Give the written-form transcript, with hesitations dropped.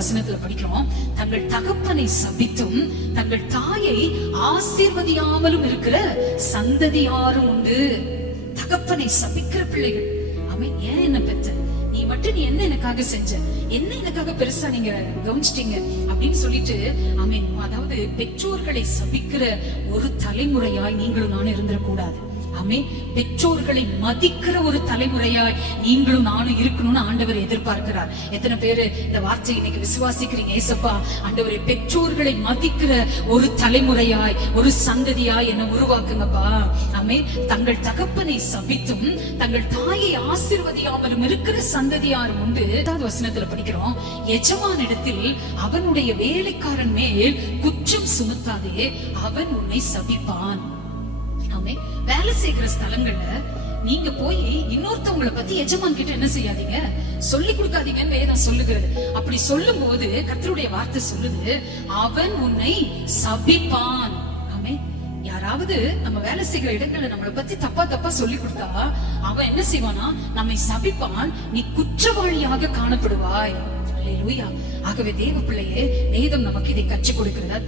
வசனத்துல படிக்கிறோம், தங்கள் தகப்பனை சபித்தும் தங்கள் தாயை ஆசீர்வதியாமலும் இருக்கிற சந்ததியாரும் உண்டு. தகப்பனை சபிக்கிற பிள்ளைகள். அவன் ஏன் என்ன பெற்ற, நீ மட்டும் நீ என்ன எனக்காக செஞ்ச, என்ன எனக்காக பெருசா நீங்க கவனிச்சிட்டீங்க அப்படின்னு சொல்லிட்டு அவன், அதாவது பெற்றோர்களை சபிக்கிற ஒரு தலைமுறையாய் நீங்களும் நானும் இருந்துடக்கூடாது. ஆமென். பெற்றோர்களை மதிக்கிற ஒரு தலைமுறையாய் நீங்களும் நானும் இருக்கணும்னு ஆண்டவர் எதிர்பார்க்கிறார். எத்தனை பேரு இந்த வார்த்தையை இன்னைக்கு விசுவாசிக்கிறீங்க? ஏசப்பா ஆண்டவரே, பெற்றோர்களை மதிக்கிற ஒரு தலைமுறையாய் ஒரு சந்ததியாய் என்ன உருவாக்குங்கப்பா. ஆமென். தங்கள் தகப்பனை சபித்தும் தங்கள் தாயை ஆசீர்வதியாமலும் இருக்கிற சந்ததியாரும் உண்டு. வசனத்துல படிக்கிறோம், எஜமானிடத்தில் அவனுடைய வேலைக்காரன் மேல் குற்றம் சுமத்தாதே, அவன் உன்னை சபிப்பான். வேலை செய்கிற ஸ்தலங்கள்ல நீங்க போய் இன்னொருத்தவங்களை பத்தி எஜமான் கிட்ட என்ன செய்யாதீங்க, சொல்லி கொடுக்காதீங்கன்னு வேதம் சொல்லுகிறது. அப்படி சொல்லும் போது கர்த்தருடைய வார்த்தை சொல்லுது, அவன் உன்னை சபிப்பான். ஆமென். யாராவது நம்ம வேலை செய்கிற இடங்கள்ல நம்மளை பத்தி தப்பா சொல்லி கொடுத்தா அவன் என்ன செய்வானா, நம்மை சபிப்பான், நீ குற்றவாளியாக காணப்படுவாய். அல்லேலூயா. ஆகவே தேவ பிள்ளையே, வேதம் நமக்கு இதை கற்றுக் கொடுக்கிறதா.